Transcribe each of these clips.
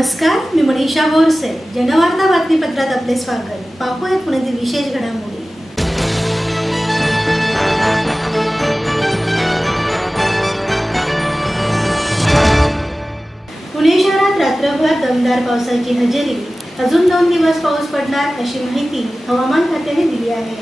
नमस्कार, मी मनीषा बोरसे. जनवार्ता बातमीपत्रात आपले स्वागत. पाहूया पुण्यातील विशेष घडामोडी. पुणे शहरात रात्रभर दमदार पावसाची हजेरी. अजून 2 दिवस पाऊस पडणार अशी माहिती हवामान खात्याने दिली आहे.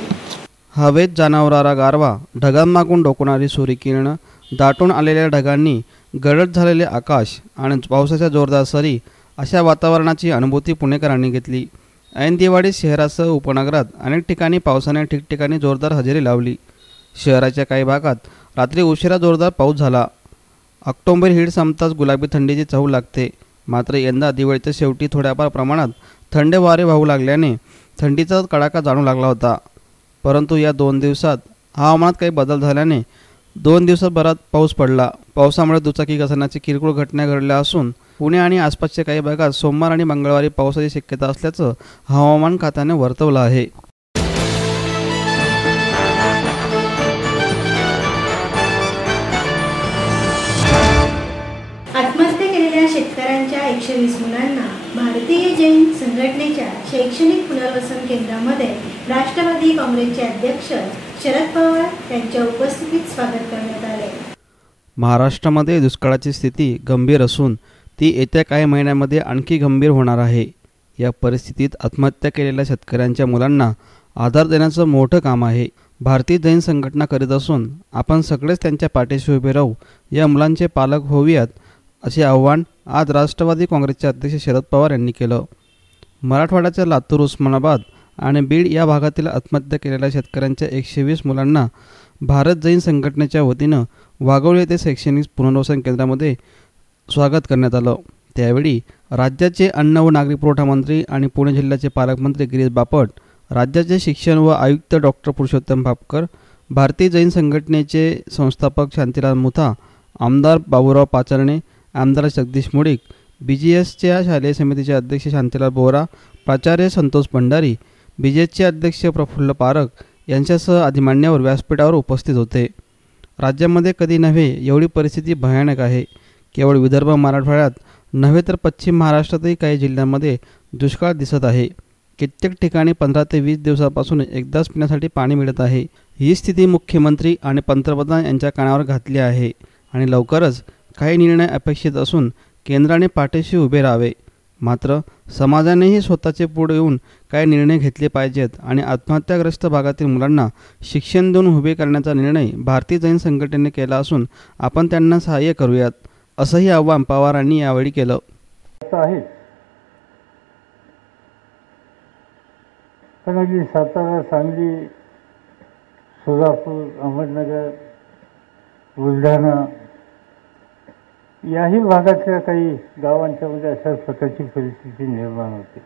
हवेत जाणवणारा गारवा, ढगांमागून डोकणारी सूर्यकिरणं, दाटून आलेल्या ढगांनी गडद झालेले आकाश आणि पावसाच्या जोरदार सरी अशा वातावरणाची अनुभूती पुणेकरांनी घेतली. ऐन दिवाळी शहरासह उपनगरात अनेक ठिकाणी पावसाने ठिकठिकाणी जोरदार हजेरी लावली. शहराच्या काही भागात रात्री उशिरा जोरदार पाऊस झाला. ऑक्टोबर हीट संपताच गुलाबी थंडीची चव लागते. मात्र यंदा दिवाळीच्या शेवटी थोड्याफार प्रमाणात थंड वारे वाहू लागल्याने थंडीचा कडाका जाणू लागला होता. परंतु या 2 दिवसात हवामानात काही बदल झाल्याने 2 दिवसाभरात पाऊस पडला. पावसामुळे दुचाकी घसरण्याची किरकोळ घटना घडल्या असून पुणे आणि आसपासच्या काही भागात सोमवार आणि मंगळवारी पावसाची शक्यता असल्याचं हवामान खात्याने वर्तवलं आहे. आत्महत्या केलेल्या शेतकऱ्यांच्या 120 मुलांना भारतीय जैन संघटनेच्या शैक्षणिक पुनर्वसन केंद्रामध्ये राष्ट्रवादी काँग्रेसचे अध्यक्ष शरद पवार यांच्या उपस्थितीत स्वागत करण्यात आले. महाराष्ट्रामध्ये दुष्काळाची स्थिती गंभीर असून ती येत्या काही महिन्यांमध्ये आणखी गंभीर होणार आहे. या परिस्थितीत आत्महत्या केलेल्या शेतकऱ्यांच्या मुलांना आधार देण्याचं मोठं काम आहे. भारतीय जैन संघटना करीत असून आपण सगळेच त्यांच्या पाठीशी उभे राहू, या मुलांचे पालक होऊयात, असे आव्हान आज राष्ट्रवादी काँग्रेसचे अध्यक्ष शरद पवार यांनी केलं. मराठवाड्याच्या लातूर, उस्मानाबाद आणि बीड या भागातील आत्महत्या केलेल्या शेतकऱ्यांच्या 120 मुलांना भारत जैन संघटनेच्या वतीनं वाघोली येथे शैक्षणिक पुनर्वसन केंद्रामध्ये स्वागत करण्यात आलं. त्यावेळी राज्याचे अन्न व नागरी पुरवठा मंत्री आणि पुणे जिल्ह्याचे पालकमंत्री गिरीश बापट, राज्याचे शिक्षण व आयुक्त डॉक्टर पुरुषोत्तम भापकर, भारतीय जैन संघटनेचे संस्थापक शांतीलाल मुथा, आमदार बाबूराव पाचरणे, आमदार जगदीश मुळीक, BGSच्या शालेय समितीचे अध्यक्ष शांतीलाल बोरा, प्राचार्य संतोष भंडारी, BGSचे अध्यक्ष प्रफुल्ल पारख यांच्यासह आदी मान्यवर व्यासपीठावर उपस्थित होते. राज्यामध्ये कधी नव्हे एवढी परिस्थिती भयानक आहे. केवळ विदर्भ, मराठवाड्यात नव्हे तर पश्चिम महाराष्ट्रातही काही जिल्ह्यांमध्ये दुष्काळ दिसत आहे. कित्येक ठिकाणी 15 ते 20 दिवसापासून एकदाच पिण्यासाठी पाणी मिळत आहे. ही स्थिती मुख्यमंत्री आणि पंतप्रधान यांच्या कानावर घातली आहे आणि लवकरच काही निर्णय अपेक्षित असून केंद्राने पाठीशी उभे राहावे. मात्र समाजानेही स्वतःचे पुढे येऊन काही निर्णय घेतले पाहिजेत आणि आत्महत्याग्रस्त भागातील मुलांना शिक्षण देऊन उभे करण्याचा निर्णय भारतीय जैन संघटनेने केला असून आपण त्यांना सहाय्य करूयात, असंही आवाहन पवारांनी यावेळी केलं. सातारा, सांगली, सोलापूर, अहमदनगर, बुलढाणा याही भागातल्या काही गावांच्या मध्ये अशा प्रकारची परिस्थिती निर्माण होते.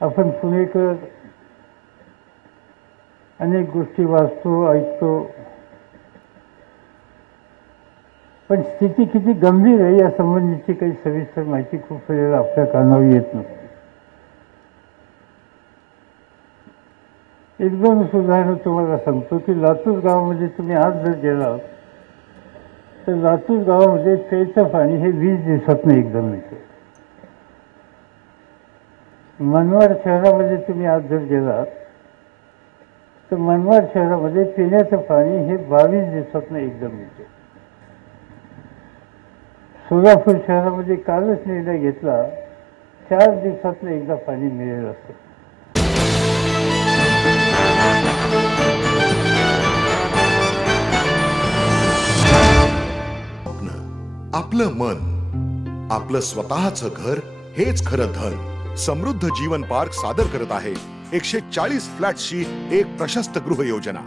आपण पुणेकर अनेक गोष्टी वाचतो, ऐकतो, पण स्थिती किती गंभीर आहे या संबंधीची काही सविस्तर माहिती खूप वेळेला आपल्या कानावर येत नसते. एक 2 उदाहरणं तुम्हाला सांगतो की लातूर गावामध्ये तुम्ही आज जर गेला तर लातूर गावामध्ये प्यायचं पाणी हे 20 दिवसातून एकदा मिळतं. मनमाड शहरामध्ये तुम्ही आज जर गेला तर मनमाड शहरामध्ये पिण्याचं पाणी हे 22 दिवसातून एकदा मिळतं. सोलापूर शहरामध्ये कालच निर्णय घेतला 4 दिवसातून एकदा पाणी मिळेल असं. आपलं मन, आपलं स्वतःचं घर हेच खरं धन. समृद्ध जीवन पार्क सादर करत आहे 140 फ्लॅट्सची एक प्रशस्त गृह योजना.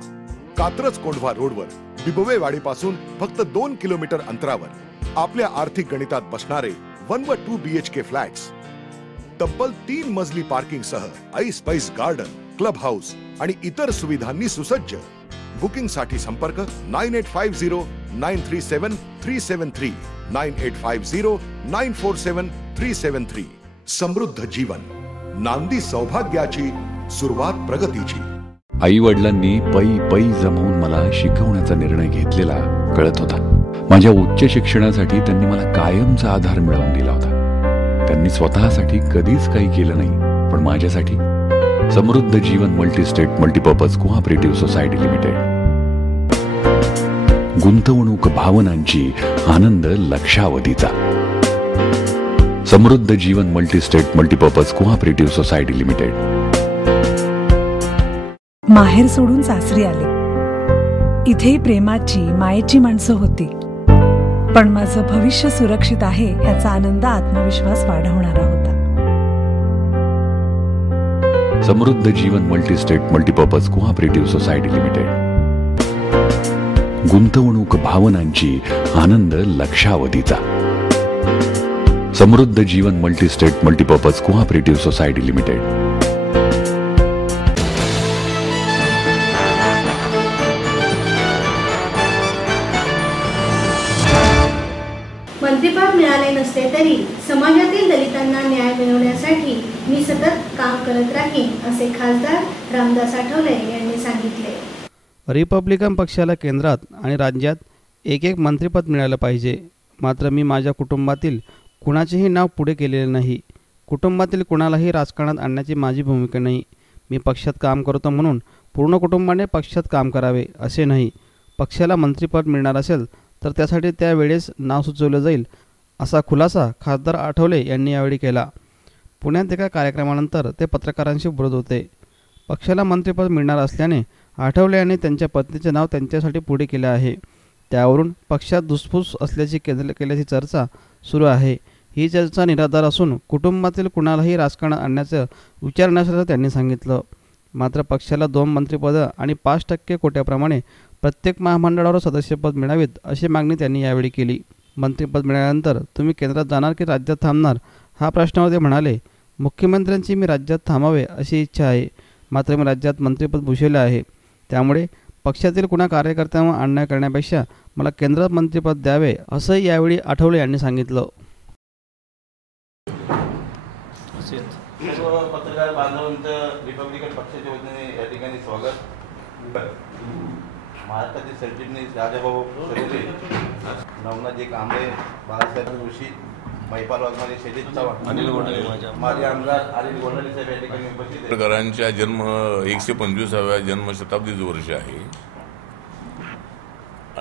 कात्रज कोंढवा रोडवर बिबवेवाडीपासून फक्त 2 किलोमीटर अंतरावर आपल्या आर्थिक गणितात बसणारे 1 व 2 BHK फ्लॅट्स. तब्बल 3 मजली पार्किंग सह ऐस-पैस गार्डन, क्लब हाऊस आणि इतर सुविधांनी सुसज्ज. बुकिंग साठी संपर्क 9850937373 9850947373. समृद्ध जीवन, नांदी सौभाग्याची, सुरुवात प्रगतीची. आई वडिलांनी पै जमवून मला शिकवण्याचा निर्णय घेतलेला कळत होता. माझ्या उच्च शिक्षणासाठी त्यांनी मला कायमचा आधार मिळवून दिला होता. त्यांनी स्वतःसाठी कधीच काही केलं नाही, पण माझ्यासाठी Samruddha Jeevan multistate multipurpose cooperative society limited. गुंतवणूक भावनांची, आनंद लक्षावधीचा. Samruddha Jeevan multistate multipurpose cooperative society limited. माहेर सोडून सासरी आले. इथेही प्रेमाची, मायेची माणसं होती, पण माझं भविष्य सुरक्षित आहे याचा आनंद, आत्मविश्वास वाढवणारा होता. Samruddha Jeevan multistate multipurpose cooperative society limited. गुंतवणूक भावनांची, आनंद लक्षावधीचा. Samruddha Jeevan multistate multipurpose cooperative society limited. मंत्रिपद मिळाले नसले तरी समाजातील दलितांना न्याय मिळवण्यासाठी मी सतत काम करत राहीन, असे खासदार रामदास आठवले यांनी सांगितले. रिपब्लिकन पक्षाला केंद्रात आणि राज्यात एक मंत्रिपद मिळालं पाहिजे. मात्र मी माझ्या कुटुंबातील कुणाचेही नाव पुढे केलेले नाही. कुटुंबातील कुणालाही राजकारणात आणण्याची माझी भूमिका नाही. मी पक्षात काम करतो म्हणून पूर्ण कुटुंबाने पक्षात काम करावे असे नाही. पक्षाला मंत्रिपद मिळणार असेल तर त्यासाठी त्यावेळेस नाव सुचवलं जाईल, असा खुलासा खासदार आठवले यांनी यावेळी केला. पुण्यात एका कार्यक्रमानंतर ते पत्रकारांशी बोलत होते. पक्षाला मंत्रिपद मिळणार असल्याने आठवले यांनी त्यांच्या पत्नीचे नाव त्यांच्यासाठी पुढे केले आहे. त्यावरून पक्षात धुसफूस असल्याची केल्याची चर्चा सुरू आहे. ही चर्चा निराधार असून कुटुंबातील कुणालाही राजकारणात आणण्याचा विचार नसल्याचं त्यांनी सांगितलं. मात्र पक्षाला 2 मंत्रिपदं आणि 5% कोट्याप्रमाणे प्रत्येक महामंडळावर सदस्यपद मिळावीत अशी मागणी त्यांनी यावेळी केली. मंत्रिपद मिळाल्यानंतर तुम्ही केंद्रात जाणार की राज्यात थांबणार, हा प्रश्नावर ते म्हणाले. मुख्यमंत्र्यांची मी राज्यात थांबावे अशी इच्छा आहे, मात्र मी राज्यात मंत्रिपद भूषवले आहे. त्यामुळे पक्षातील कुणा कार्यकर्त्यांवर अन्याय करण्यापेक्षा मला केंद्रात मंत्रिपद द्यावे, असंही यावेळी आठवले यांनी सांगितलं. सर्व पत्रकार बांधवांचं रिपब्लिकन पक्षाच्या वतीने या ठिकाणी स्वागत. महाराष्ट्राचे सरचिटणीस राजाभाऊ सरोदे, नवनाथजी कांबळे, बाळासाहेब जोशी, महिपाल वाघमारे, शैलेश चव्हाण, अनिल गोंडले, माझे आमदार अनिल गोंडले साहेब या ठिकाणी उपस्थित आहेत. पत्रकारांच्या जन्म 125व्या जन्मशताब्दीचं वर्ष आहे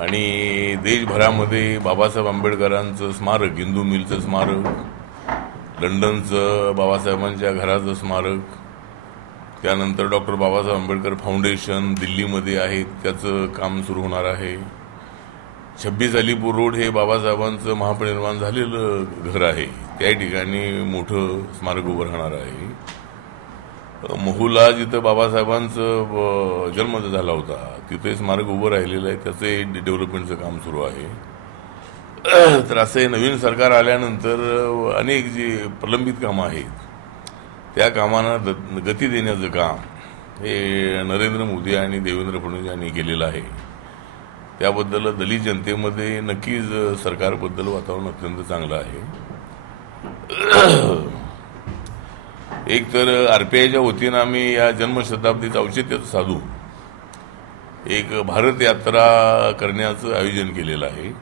आणि देशभरामध्ये बाबासाहेब आंबेडकरांचं स्मारक, हिंदू मिलचं स्मारक, लंडनचं बाबासाहेबांच्या घराचं स्मारक, त्यानंतर डॉक्टर बाबासाहेब आंबेडकर फाउंडेशन दिल्लीमध्ये आहे, त्याचं काम सुरू होणार आहे. 26 अलीपूर रोड हे बाबासाहेबांचं महापरिनिर्वाण झालेलं घर आहे, त्या ठिकाणी मोठं स्मारक उभं राहणार आहे. महूला जिथं बाबासाहेबांचं जन्म झाला होता तिथे स्मारक उभं राहिलेलं आहे, त्याचे डेव्हलपमेंटचं काम सुरू आहे. तर असे नवीन सरकार आल्यानंतर अनेक जी प्रलंबित कामं आहेत त्या कामांना गती देण्याचं काम हे नरेंद्र मोदी आणि देवेंद्र फडणवीस यांनी केलेलं आहे. त्याबद्दल दलित जनतेमध्ये नक्कीच सरकारबद्दल वातावरण अत्यंत चांगलं आहे. एक तर RPIच्या वतीनं आम्ही या जन्मशताब्दीचं औचित्य साधू एक भारत यात्रा करण्याचं आयोजन केलेलं आहे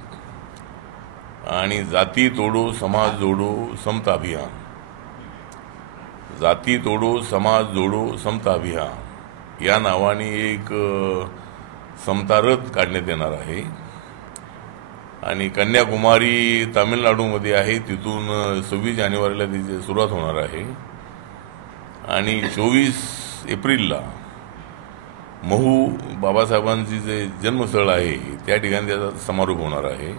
आणि जाती तोडो समाज जोडो समता अभियान, जाती तोडो समाज जोडो समता अभियान या नावाने एक समता रथ काढण्यात येणार आहे आणि कन्याकुमारी तामिळनाडूमध्ये आहे, तिथून 26 जानेवारीला तिची सुरुवात होणार आहे आणि 24 एप्रिलला महू बाबासाहेबांची जे जन्मस्थळ आहे त्या ठिकाणी त्याचा समारोप होणार आहे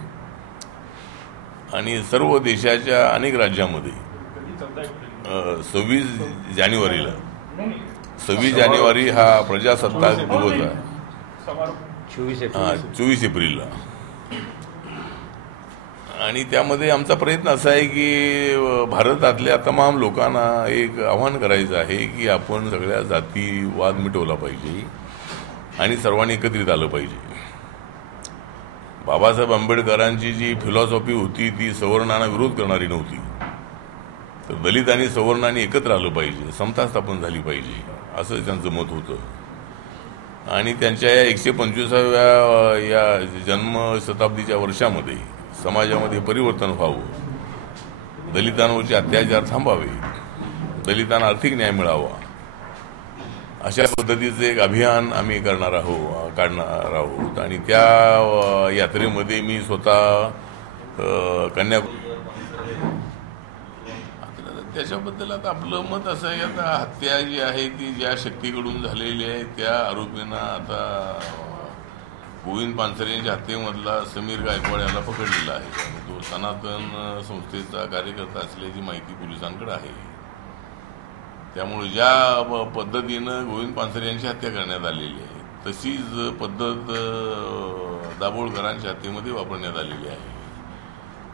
आणि सर्व देशाच्या अनेक राज्यामध्ये 26 जानेवारी हा प्रजासत्ताक दिवस आहे. 24 एप्रिलला आणि त्यामध्ये आमचा प्रयत्न असा आहे की भारतातल्या तमाम लोकांना एक आव्हान करायचं आहे की आपण सगळ्या जातीवाद मिटवला पाहिजे आणि सर्वांनी एकत्रित आलं पाहिजे. बाबासाहेब आंबेडकरांची जी फिलॉसॉफी होती ती सवर्णांना विरोध करणारी नव्हती, तर दलित आणि सवर्णांनी एकत्र आलं पाहिजे, समता स्थापन झाली पाहिजे असं त्यांचं मत होतं आणि त्यांच्या या 125व्या या जन्मशताब्दीच्या वर्षामध्ये समाजामध्ये परिवर्तन व्हावं, दलितांवरचे अत्याचार थांबावे, दलितांना आर्थिक न्याय मिळावा, अशा पद्धतीचं एक अभियान आम्ही काढणार आहोत. आणि त्या यात्रेमध्ये मी स्वतः त्याच्याबद्दल आता आपलं मत असं आहे, आता हत्या जी आहे ती ज्या शक्तीकडून झालेली आहे त्या आरोपींना आता गोविंद पानसरे यांच्या हत्येमधला समीर गायकवाड याला पकडलेला आहे आणि तो सनातन संस्थेचा कार्यकर्ता असल्याची माहिती पोलिसांकडे आहे. त्यामुळे ज्या पद्धतीनं गोविंद पानसरे यांची हत्या करण्यात आलेली आहे तशीच पद्धत दाभोळकरांच्या हत्येमध्ये वापरण्यात आलेली आहे.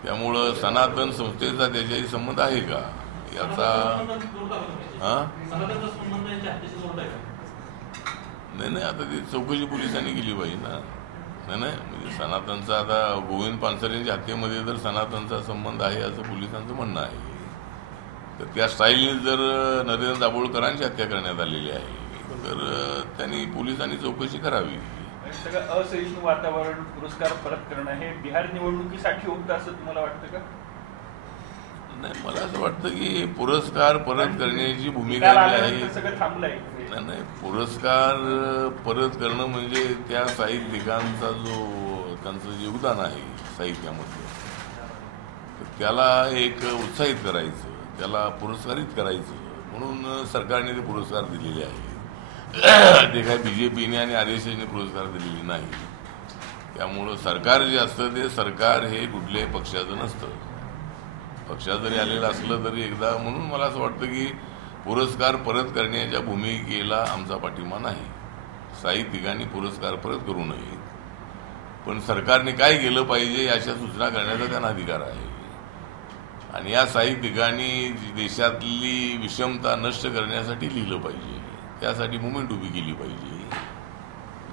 त्यामुळं सनातन संस्थेचा त्याच्याशी संबंध आहे का याचा नाही आता ती चौकशी पोलिसांनी केली पाहिजे ना. नाही म्हणजे सनातनचा आता गोविंद पानसरेंच्या हत्येमध्ये जर सनातनचा संबंध आहे असं पोलिसांचं म्हणणं आहे, तर त्या स्टाईलने जर नरेंद्र दाभोळकरांची हत्या करण्यात आलेली आहे तर त्यांनी पोलिसांनी चौकशी करावी. सगळं असहिष्णु वातावरण पुरस्कार परत करणं हे बिहार निवडणुकीसाठी होतं असं तुम्हाला वाटतं का? नाही, मला असं वाटतं की पुरस्कार परत करण्याची भूमिका जी आहे, सगळं थांबलंय. नाही पुरस्कार परत करणं म्हणजे त्या साहित्यिकांचा जो त्यांचं योगदान आहे साहित्यामध्ये त्याला एक उत्साहित करायचं, त्याला पुरस्कारित करायचं म्हणून सरकारने ते पुरस्कार दिलेले आहे. ते काय BJPने आणि RSSने पुरस्कार दिलेले नाही. त्यामुळं सरकार जे असतं ते सरकार हे कुठल्याही पक्षाचं नसतं. पक्षात जरी आलेलं असलं तरी एकदा, म्हणून मला असं वाटतं की पुरस्कार परत करण्याच्या भूमिकेला आमचा पाठिंबा नाही. साहित्यिकांनी पुरस्कार परत करू नये, पण सरकारने काय केलं पाहिजे अशा सूचना करण्याचा त्यांना अधिकार आहे. आणि या साहित्यिकांनी देशातली विषमता नष्ट करण्यासाठी लिहिलं पाहिजे, त्यासाठी मुवमेंट उभी केली पाहिजे.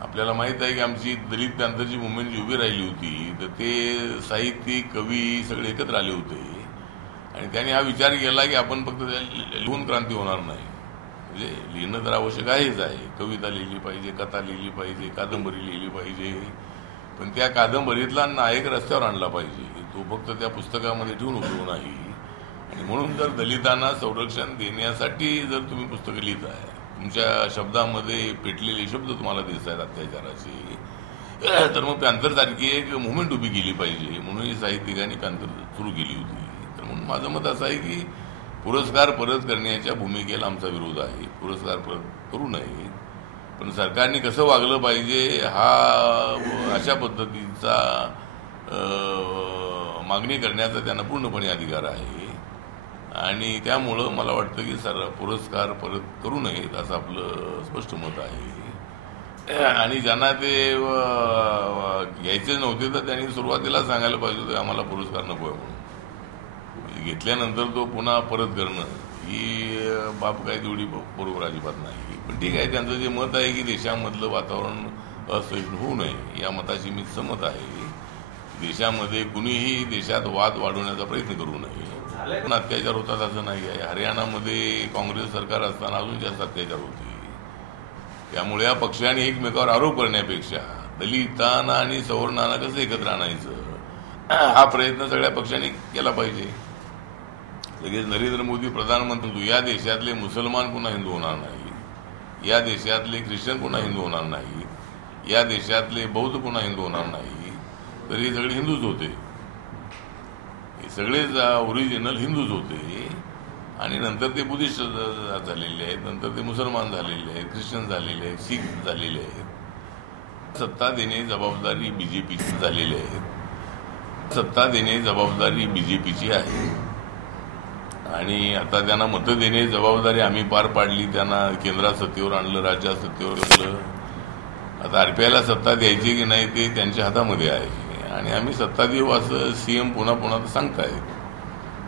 आपल्याला माहीत आहे की आमची दलित पॅंथरची मुवमेंट जी उभी राहिली होती तर ते साहित्यिक कवी सगळे एकत्र आले होते आणि त्यांनी हा विचार केला की आपण फक्त लिहून क्रांती होणार नाही, म्हणजे लिहिणं तर आवश्यक आहेच आहे. कविता लिहिली पाहिजे, कथा लिहिली पाहिजे, कादंबरी लिहिली पाहिजे, पण त्या कादंबरीतला नायक रस्त्यावर आणला पाहिजे, तो फक्त त्या पुस्तकामध्ये ठेवून उपयोग नाही. आणि म्हणून जर दलितांना संरक्षण देण्यासाठी जर तुम्ही पुस्तकं लिहित आहे, तुमच्या शब्दामध्ये पेटलेले शब्द तुम्हाला दिसत आहेत अत्याचाराचे, तर मग पॅंथरसारखी एक मुवमेंट उभी केली पाहिजे. म्हणून ही साहित्यिकांनी पॅंथर सुरू केली होती. तर म्हणून माझं मत असं आहे की पुरस्कार परत करण्याच्या भूमिकेला आमचा विरोध आहे. पुरस्कार परत करू नये, पण सरकारने कसं वागलं पाहिजे हा अशा पद्धतीचा मागणी करण्याचा त्यांना पूर्णपणे अधिकार आहे. आणि त्यामुळं मला वाटतं की पुरस्कार परत करू नयेत असं आपलं स्पष्ट मत आहे. आणि ज्यांना ते घ्यायचे नव्हते तर त्यांनी सुरुवातीला सांगायला पाहिजे होतं आम्हाला पुरस्कार नको आहे म्हणून. घेतल्यानंतर तो पुन्हा परत करणं ही बाब काही तेवढी बरोबर अजिबात नाही. पण ठीक आहे, त्यांचं जे मत आहे की देशामधलं वातावरण असहिष्णु होऊ नये या मताशी मी सहमत आहे. देशामध्ये कुणीही देशात वाद वाढवण्याचा प्रयत्न करू नये. पण अत्याचार होतात असं नाही आहे. हरियाणामध्ये काँग्रेस सरकार असताना अजून जास्त अत्याचार होते. त्यामुळे या पक्षाने एकमेकावर आरोप करण्यापेक्षा दलितांना आणि सवर्णांना कसं एकत्र आणायचं हा प्रयत्न सगळ्या पक्षांनी केला पाहिजे. लगेच नरेंद्र मोदी प्रधानमंत्री, या देशातले मुसलमान पुन्हा हिंदू होणार नाही, या देशातले ख्रिश्चन पुन्हा हिंदू होणार नाही, या देशातले बौद्ध पुन्हा हिंदू होणार नाही, तर हे सगळे हिंदूच होते, हे सगळेच ओरिजिनल हिंदूच होते. आणि नंतर ते बुद्धिस्ट झालेले आहेत, नंतर ते मुसलमान झालेले आहेत, ख्रिश्चन झालेले आहेत, शीख झालेले आहेत. सत्ता देणे जबाबदारी BJPची झालेली आहे. सत्ता देणे जबाबदारी BJPची आहे. आणि आता त्यांना मतं देणे जबाबदारी आम्ही पार पाडली. त्यांना केंद्रात सत्तेवर आणलं, राज्यात सत्तेवर आणलं. आता RPIला सत्ता द्यायची की नाही ते त्यांच्या हातामध्ये आहे. आणि आम्ही सत्ता देऊ असं CM पुन्हा सांगतायत.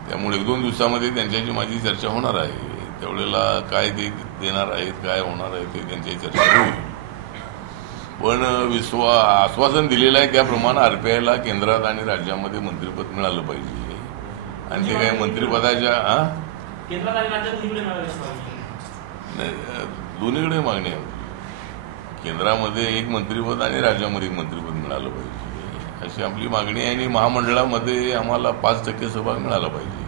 त्यामुळे 1-2 दिवसामध्ये त्यांच्याशी माझी चर्चा होणार आहे. त्यावेळेला काय ते देणार आहेत, काय होणार आहे ते त्यांच्याशी चर्चा होईल. पण आश्वासन दिलेलं आहे त्याप्रमाणे RPIला केंद्रात आणि राज्यामध्ये मंत्रिपद मिळालं पाहिजे. आणि ते काय मंत्रिपदाच्या नाही दोन्हीकडे मागणी आहे. केंद्रामध्ये एक मंत्रिपद आणि राज्यामध्ये एक मंत्रिपद मिळालं पाहिजे अशी आपली मागणी आहे आणि महामंडळामध्ये आम्हाला 5% सहभाग मिळाला पाहिजे.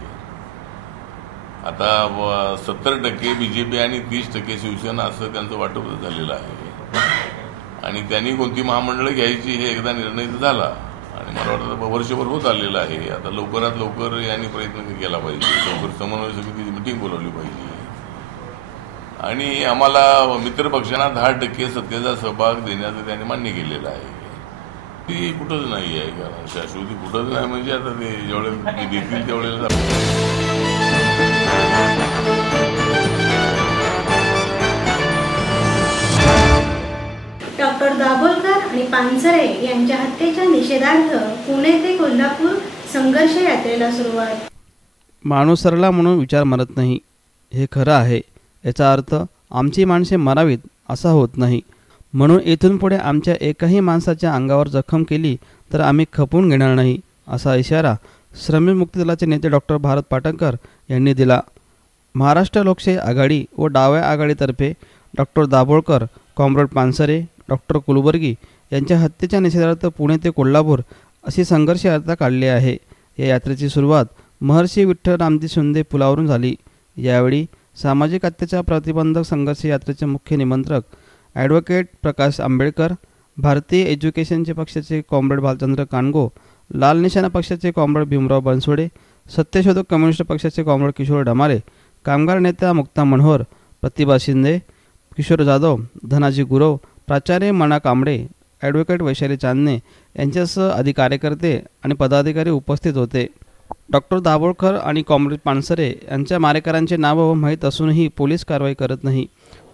आता 70% बीजेपी आणि 30% शिवसेना असं त्यांचं वाटप झालेलं आहे आणि त्यांनी कोणती महामंडळं घ्यायची हे एकदा निर्णय झाला आणि मला वाटतं वर्षभर होत आलेलं आहे. आता लवकरात लवकर यांनी प्रयत्न केला पाहिजे, लवकर समन्वय समितीची मिटिंग बोलावली पाहिजे आणि आम्हाला मित्रपक्षांना 10% सत्तेचा सहभाग देण्याचं त्यांनी मान्य केलेलं आहे. ती कुठंच नाही आहे, कारण शाश्वती कुठंच नाही म्हणजे आता ते जेवढे देतील तेवढे. डॉक्टर दाभोलकर आणि पानसरे यांच्या हत्येच्या निषेधार्थ पुणे ते कोल्हापूर संघर्ष यात्रेला सुरुवात. माणूस सरला म्हणून विचार मरत नाही, हे खरं आहे. याचा अर्थ आमची माणसे मरावीत असा होत नाही. म्हणून इथून पुढे आमच्या एकाही माणसाच्या अंगावर जखम केली तर आम्ही खपवून घेणार नाही, असा इशारा श्रमिक मुक्ती दलाचे नेते डॉक्टर भारत पाटणकर यांनी दिला. महाराष्ट्र लोकशाही आघाडी व डाव्या आघाडीतर्फे doctor Dabholkar, comrade Pansare, doctor Kalburgi यांच्या हत्येच्या निषेधार्थ पुणे ते कोल्हापूर अशी संघर्ष यात्रा काढली आहे. या यात्रेची सुरुवात महर्षी विठ्ठल रामजी शिंदे पुलावरून झाली. यावेळी सामाजिक अत्याचार प्रतिबंधक संघर्ष यात्रेचे मुख्य निमंत्रक ॲडव्होकेट प्रकाश आंबेडकर, भारतीय एज्युकेशनचे पक्षाचे कॉम्रेड भालचंद्र कानगो, लाल निशाणा पक्षाचे कॉम्रेड भीमराव बनसोडे, सत्यशोधक कम्युनिस्ट पक्षाचे कॉम्रेड किशोर डमारे, कामगार नेत्या मुक्ता मनोहर, प्रतिभा शिंदे, किशोर जाधव, धनाजी गुरव, प्राचार्य मना कांबळे, ॲडव्होकेट वैशाली चांदणे यांच्यासह अधिक कार्यकर्ते आणि पदाधिकारी उपस्थित होते. डॉक्टर दाभोळकर आणि कॉम्रेड पानसरे यांच्या मारेकऱ्यांचे नावं माहीत असूनही पोलीस कारवाई करत नाही.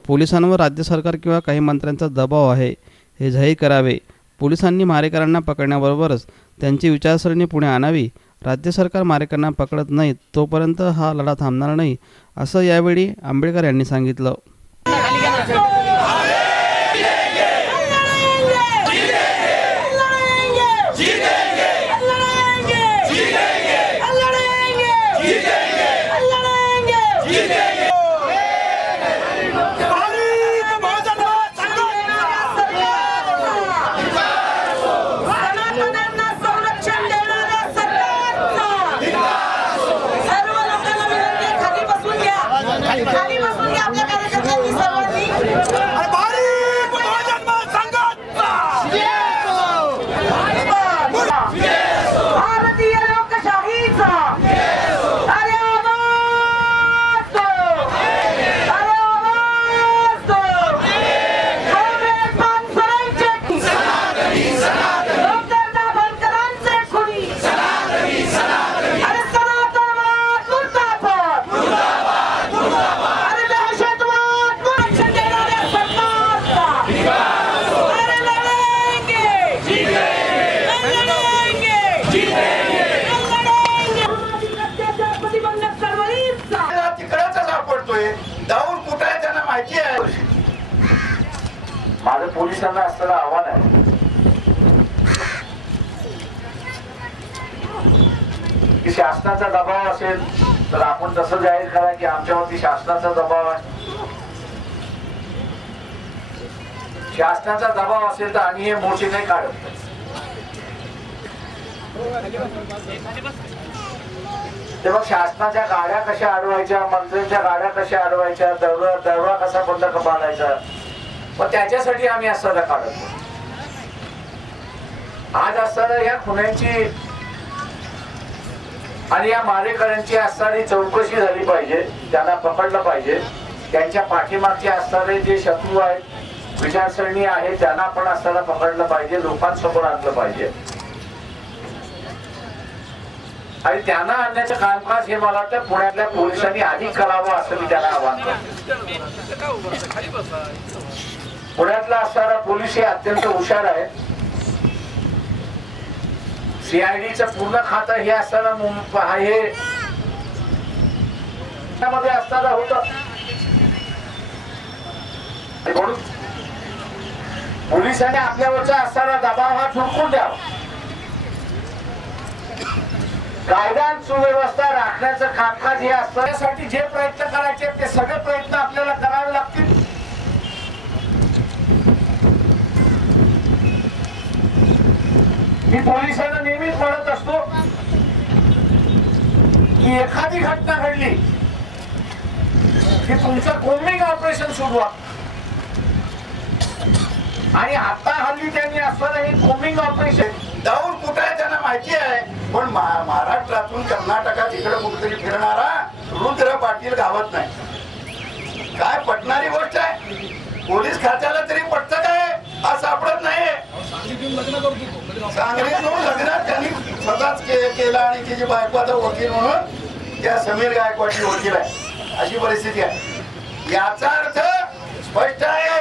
पोलिसांवर राज्य सरकार किंवा काही मंत्र्यांचा दबाव आहे, हे जाहीर करावे. पोलिसांनी मारेकऱ्यांना पकडण्याबरोबरच त्यांची विचारसरणी पुढे आणावी. राज्य सरकार मारेकऱ्यांना पकडत नाही तोपर्यंत हा लढा थांबणार नाही, असं यावेळी आंबेडकर यांनी सांगितलं. माझं पोलिसांना असलेलं आव्हान आहे की शासनाचा दबाव असेल तर आपण तसं जाहीर करा की आमच्यावरती शासनाचा दबाव आहे. शासनाचा दबाव असेल तर आम्ही हे मोर्चे नाही काढत. तेव्हा शासनाच्या गाड्या कशा अडवायच्या, मंत्र्यांच्या गाड्या कशा अडवायच्या, दरवा कसा बंद पाडायचा, पण त्याच्यासाठी आम्ही असताना काढतो. आज असताना या खुन्यांची आणि या मारेकऱ्यांची असणारी चौकशी झाली पाहिजे, त्यांना पकडलं पाहिजे. त्यांच्या पाठीमागचे असणारे जे शत्रू आहेत, विचारसरणी आहे, त्यांना पण असताना पकडलं पाहिजे, लोकांसमोर आणलं पाहिजे आणि त्यांना आणण्याचं कामकाज हे मला वाटतं पुण्यातल्या पोलिसांनी अधिक करावं असं मी त्यांना आवाहन करतो. पुण्यातला असणारा पोलीस हे अत्यंत हुशार आहे. सीआयडीचं पूर्ण खातं हे असताना हे मध्ये असताना होतं. म्हणून पोलिसांनी आपल्यावरचा असणारा दबाव हा ठुकून द्यावा. कायदा सुव्यवस्था राखण्याचं कामकाज हे असतं. त्यासाठी जे प्रयत्न करायचे ते सगळे प्रयत्न आपल्याला करावे लागतील. मी पोलिसांना नेहमीच म्हणत असतो की एखादी घटना घडली की तुमचं कोम्बिंग ऑपरेशन सुरू आहे. आणि आता हल्ली त्यांनी असलेलं हे कोम्बिंग ऑपरेशन जाऊन कुठे आहे त्यांना माहिती आहे, पण महाराष्ट्रातून कर्नाटकात इकडे कुठेतरी फिरणारा रुद्र पाटील गावात नाही. काय पटणारी गोष्ट आहे? पोलीस खात्याला तरी पटतं काय? हा सापडत नाही. सांगलीतून लग्न त्यांनी स्वतःच केला आणि त्याची बायको आता वकील म्हणून त्या समीर गायकवाडची वकील आहे. अशी परिस्थिती आहे. याचा अर्थ स्पष्ट आहे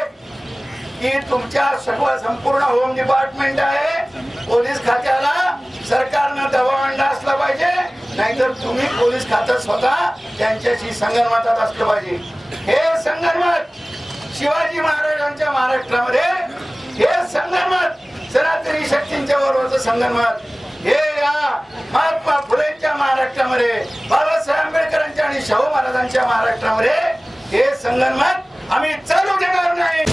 की तुमच्या संपूर्ण होम डिपार्टमेंट आहे, पोलीस खात्याला सरकारनं दबाव आणला असला पाहिजे, नाहीतर तुम्ही पोलीस खात्यात स्वतः त्यांच्याशी संगनमतात असलं पाहिजे. हे संगनमत शिवाजी महाराजांच्या महाराष्ट्रामध्ये, हे संगनमत सनातनी शक्तींच्या बरोबरचं संगनमत, हे या महात्मा फुलेंच्या महाराष्ट्रामध्ये, बाबासाहेब आंबेडकरांच्या आणि शाहू महाराजांच्या महाराष्ट्रामध्ये हे संगनमत आम्ही चालू देणार नाही.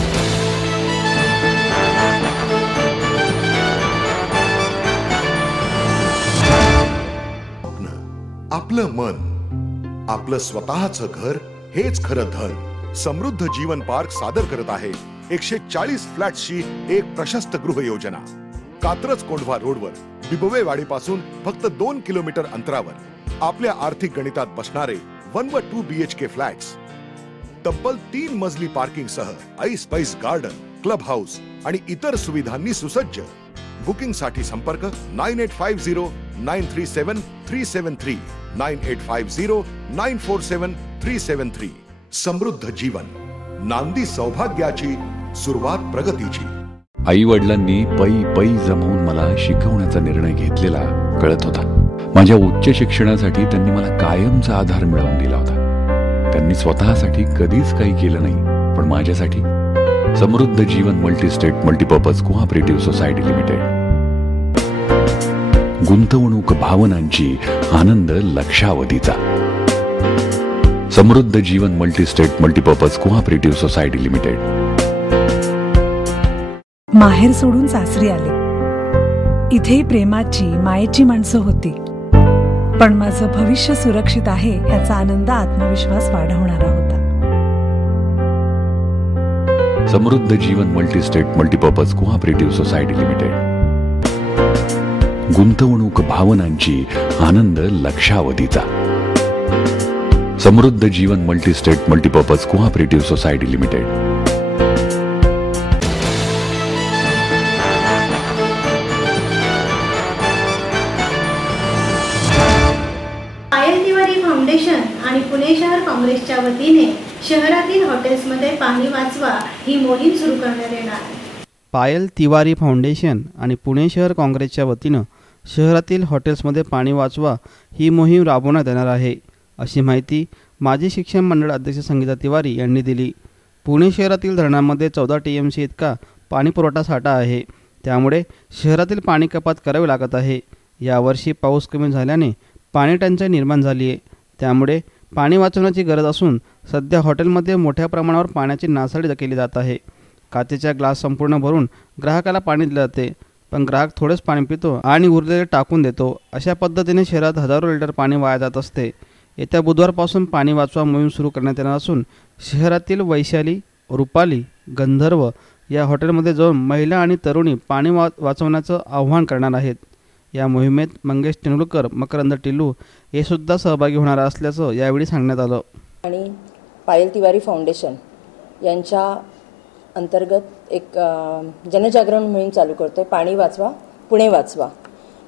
आपलं मन, आपलं स्वतःचं घर हेच खरं धन. समृद्ध जीवन पार्क सादर करत आहे 140 फ्लॅट्सची एक प्रशस्त गृह योजना. कात्रज कोंढवा रोडवर बिबवे वाडीपासून फक्त 2 किलोमीटर अंतरावर आपल्या आर्थिक गणितात बसणारे 1 व 2 BHK फ्लॅट्स. तब्बल 3 मजली पार्किंग सह ऐस पैस गार्डन, क्लब हाऊस आणि इतर सुविधांनी सुसज्ज. बुकिंग साठी संपर्क 9850937373 9850947373. समृद्ध जीवन, नांदी सौभाग्याची, सुरुवात प्रगतीची. आई वडिलांनी पै पै जमवून मला शिकवण्याचा निर्णय घेतलेला कळत होता. माझ्या उच्च शिक्षणासाठी त्यांनी मला कायमचा आधार मिळवून दिला होता. त्यांनी स्वतःसाठी कधीच काही केलं नाही, पण माझ्यासाठी Samruddha Jeevan multistate multipurpose cooperative society limited. गुंतवणूक भावनांची, आनंद लक्षावधीचा. Samruddha Jeevan multistate multipurpose cooperative society limited. माहेर सोडून सासरी आले. इथेही प्रेमाची, मायेची माणसं होती, पण माझं भविष्य सुरक्षित आहे ह्याचा आनंद, आत्मविश्वास वाढवणारा होता. Samruddha Jeevan multistate multipurpose cooperative society limited. गुंतवणूक भावनांची, आनंद लक्षावधीचा. Samruddha Jeevan multistate multipurpose cooperative society limited. Payal Tiwari foundation आणि पुणे शहर काँग्रेसच्या वतीने शहरातील हॉटेल्समध्ये पाणी वाचवा ही मोहीम सुरू करण्यात येणार. पायल तिवारी फाउंडेशन आणि पुणे शहर काँग्रेसच्या वतीनं शहरातील हॉटेल्समध्ये पाणी वाचवा ही मोहीम राबवण्यात येणार आहे, अशी माहिती माजी शिक्षण मंडळ अध्यक्ष संगीता तिवारी यांनी दिली. पुणे शहरातील धरणांमध्ये 14 TMC इतका पाणी पुरवठा साठा आहे, त्यामुळे शहरातील पाणी कपात करावी लागत आहे. यावर्षी पाऊस कमी झाल्याने पाणी टंचाई निर्माण झाली आहे, त्यामुळे पाणी वाचवण्याची गरज असून सध्या हॉटेलमध्ये मोठ्या प्रमाणावर पाण्याची नासाडी केली जात आहे. काचेच्या ग्लास संपूर्ण भरून ग्राहकाला पाणी दिले जाते, पण ग्राहक थोडेच पाणी पितो आणि उरलेले टाकून देतो. अशा पद्धतीने शहरात हजारो लिटर पाणी वाया जात असते. येत्या बुधवारपासून पाणी वाचवा मोहीम सुरू करण्यात येणार असून शहरातील वैशाली, रुपाली, गंधर्व या हॉटेलमध्ये जाऊन महिला आणि तरुणी पाणी वाचवण्याचं आवाहन करणार आहेत. या मोहिमेत मंगेश तेंडुलकर, मकरंद टिल्लू हे सुद्धा सहभागी होणार असल्याचं यावेळी सांगण्यात आलं. आणि पायल तिवारी फाउंडेशन यांच्या अंतर्गत एक जनजागरण मोहीम चालू करतो आहे, पाणी वाचवा पुणे वाचवा.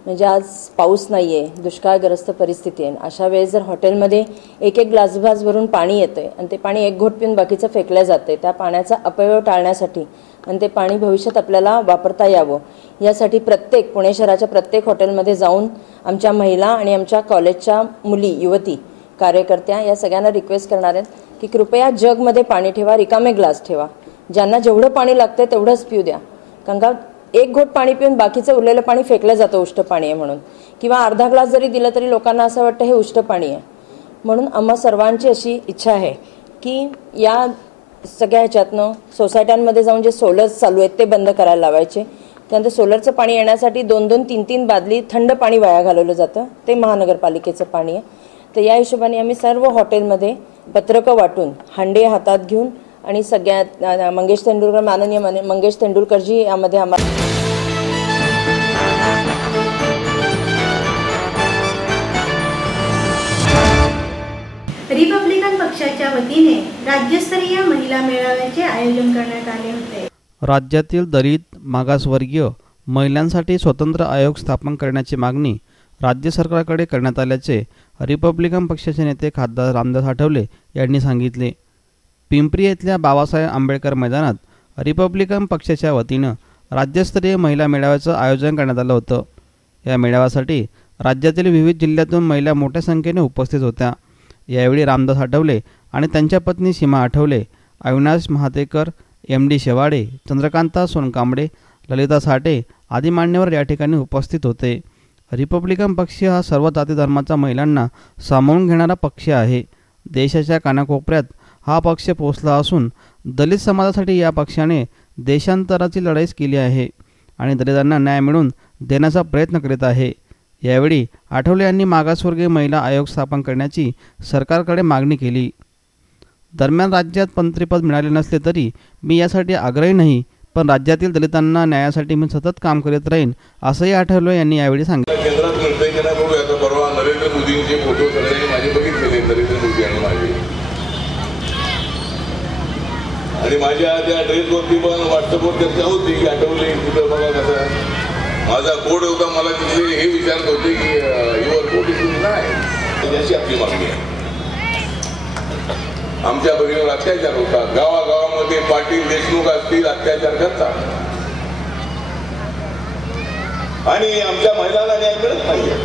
म्हणजे आज पाऊस नाही आहे, दुष्काळग्रस्त परिस्थिती आहे, अशा वेळेस जर हॉटेलमध्ये एक ग्लास भरून पाणी येतं आहे आणि ते पाणी एक घोट पिऊन बाकीचं फेकलं जातं आहे, त्या पाण्याचा अपव्यय टाळण्यासाठी आणि ते पाणी भविष्यात आपल्याला वापरता यावं यासाठी प्रत्येक पुणे शहराच्या प्रत्येक हॉटेलमध्ये जाऊन आमच्या महिला आणि आमच्या कॉलेजच्या मुली, युवती, कार्यकर्त्या या सगळ्यांना रिक्वेस्ट करणार आहेत की कृपया जगमध्ये पाणी ठेवा, रिकामे ग्लास ठेवा. ज्यांना जेवढं पाणी लागतं तेवढंच पिऊ द्या, कारण का एक घोट पाणी पिऊन बाकीचं उरलेलं पाणी फेकलं जातं उष्ट पाणी आहे म्हणून, किंवा अर्धा ग्लास जरी दिलं तरी लोकांना असं वाटतं हे उष्ट पाणी आहे. म्हणून आम्हा सर्वांची अशी इच्छा आहे की या सगळ्या ह्याच्यातनं सोसायट्यांमध्ये जाऊन जे सोलर्स चालू आहेत ते बंद करायला लावायचे. त्यानंतर सोलरचं पाणी येण्यासाठी 2-2, 3-3 बादली थंड पाणी वाया घालवलं जातं, ते महानगरपालिकेचं पाणी आहे. तर या हिशोबाने आम्ही सर्व हॉटेलमध्ये पत्रकं वाटून हांडे हातात घेऊन आणि सगळ्यात माननीय मंगेश तेंडुलकरजी यामध्ये आम्हाला रिपब्लिकन पक्षाच्या वतीने राज्यस्तरीय महिला मेळाव्याचे आयोजन करण्यात आले होते. राज्यातील दलित मागासवर्गीय महिलांसाठी स्वतंत्र आयोग स्थापन करण्याची मागणी राज्य सरकारकडे करण्यात आल्याचे रिपब्लिकन पक्षाचे नेते खासदार रामदास आठवले यांनी सांगितले. पिंपरी येथील बाबासाहेब आंबेडकर मैदानात रिपब्लिकन पक्षाच्या वतीनं राज्यस्तरीय महिला मेळाव्याचं आयोजन करण्यात आलं होतं. या मेळाव्यासाठी राज्यातील विविध जिल्ह्यातून महिला मोठ्या संख्येने उपस्थित होत्या. यावेळी रामदास आठवले आणि त्यांच्या पत्नी सीमा आठवले, अविनाश महातेकर, MD शेवाडे, चंद्रकांता सोनकांबळे, ललिता साठे आदी मान्यवर या ठिकाणी उपस्थित होते. रिपब्लिकन पक्ष हा सर्व जाती धर्माच्या महिलांना सामावून घेणारा पक्ष आहे. देशाच्या कानाकोपऱ्यात हा पक्ष पोहोचला असून दलित समाजासाठी या पक्षाने देशांतराची लढाई केली आहे आणि दलितांना न्याय मिळवून देण्याचा प्रयत्न करीत आहे. यावेळी आठवले यांनी मागासवर्गीय महिला आयोग स्थापन करण्याची सरकारकडे मागणी केली. दरम्यान राज्यात मंत्रिपद मिळाले नसले तरी मी यासाठी आग्रही नाही, पण राज्यातील दलितांना न्यायासाठी मी सतत काम करीत राहीन असंही आठवले यांनी यावेळी सांगितलं. केंद्रात म्हणतोय की नाही बघूया, आता परवा नरेंद्र मोदींचे फोटो सगळे माझे बघितलेले, नरेंद्र मोदी आणि माझे, आणि माझ्या त्या ड्रेसवरती पण व्हॉट्सअपवर चर्चा होती की आठवले कुठं बघा कसं माझा कोड होता. मला तिथे हे विचारत होते की युअर कोड इथून नाही, याची आपली मागणी आहे. आमच्या बहिणीवर अत्याचार होतात, गावागावामध्ये पाटील देशमुख असतील अत्याचार करतात आणि आमच्या महिलांना न्याय मिळत नाहीये.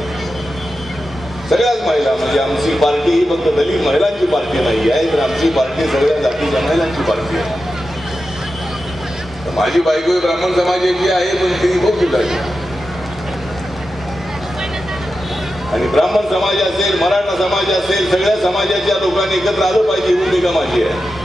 सगळ्याच महिला, म्हणजे आमची पार्टी ही फक्त दलित महिलांची पार्टी नाही आहे, तर आमची पार्टी सगळ्या जातीच्या महिलांची पार्टी आहे. माझी बायको ब्राह्मण समाजाची आहे, पण ती भोगली आहे. आणि ब्राह्मण समाज असेल, मराठा समाज असेल, सगळ्या समाजाच्या लोकांनी एकत्र आलं पाहिजे, ही भूमिका माझी आहे.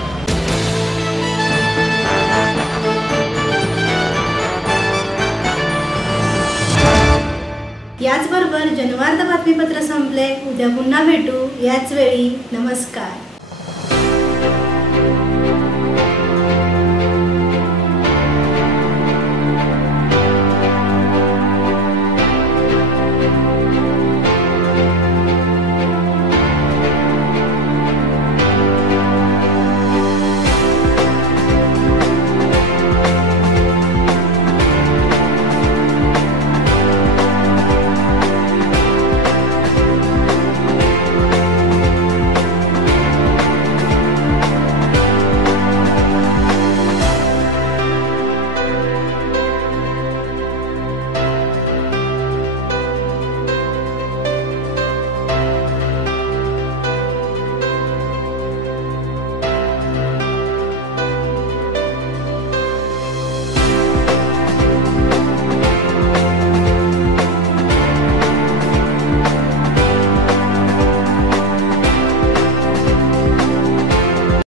याचबरोबर जनवार्ता बातमीपत्र संपले. उद्या पुन्हा भेटू याच वेळी. नमस्कार.